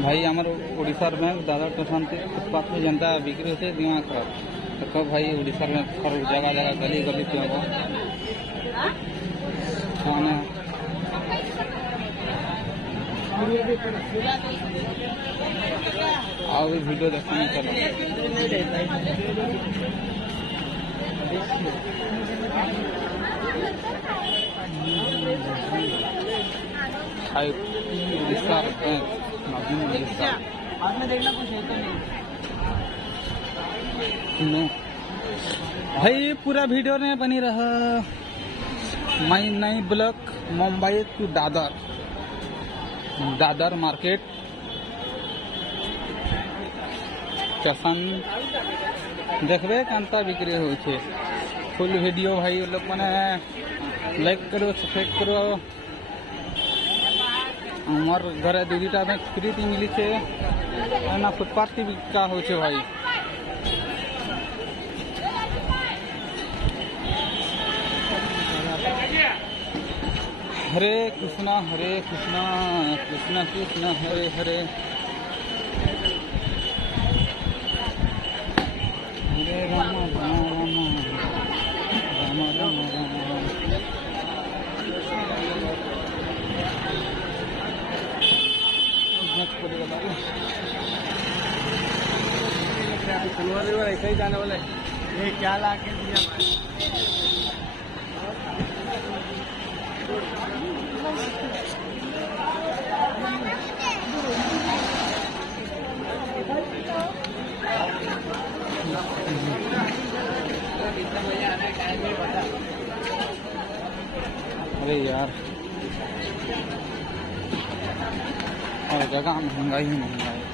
भाई आमर ओडिशार बैंक दादा स्टेशन से फुटपाथ में जनता बिक्री होते दिमाग खराब तो कब भाई ओडिशार में जगह जगह गली गली क्यों खाना आओ वीडियो देखने चलो ओडिशा बैंक देखना कुछ है तो नहीं भाई पूरा वीडियो में बनी रहा माई नई block Mumbai to Dadar market station देखबे कांता बिक्री हो फुल वीडियो भाई लोग मैंने लाइक करो सब्सक्राइब करो हमार घर दुईटा में फ्री मिली ना फुटपाथ की बिका हो भाई हरे कृष्णा कृष्णा कृष्णा हरे हरे हरे राम राम राम राम राम ऐसा ही जाने वाला है ये क्या ला के दिया अरे यार और जगह महंगाई ही महंगाई